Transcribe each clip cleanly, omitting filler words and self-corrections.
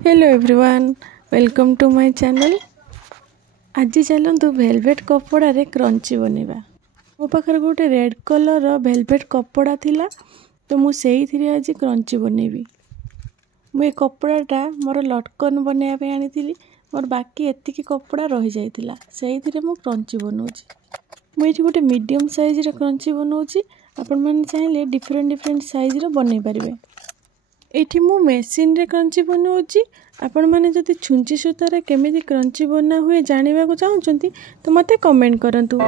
Hello everyone, welcome to my channel. आज चलतु velvet कपड़ा रे क्रंची बनेबा। मो पाखर गोटे रेड कलर वेलवेट कपड़ा थिला, तो मु सेही थिरे आज क्रंची बनेबी। मु कपड़ाटा मोर लटकन बनैया पे आनी मोर बाकी एतिकी कपड़ा रही जाइतिला, सेही थिरे मु क्रंची बनौची। मु एठी गोटे मीडियम साइज रे क्रंची बनौची। आपण माने चाहिले डिफरेंट साइज रो बनै परिबे। एठी मु मेसिन रे क्रंची बनौची। आपण माने जदि छुंची सूतारे केमिति क्रंची बना हुए जानिबा को चाहउचंती तो मते कमेंट करंतु।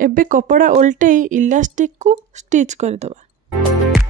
एबे कपड़ा उल्टे इलास्टिक को स्टिच कर दबा।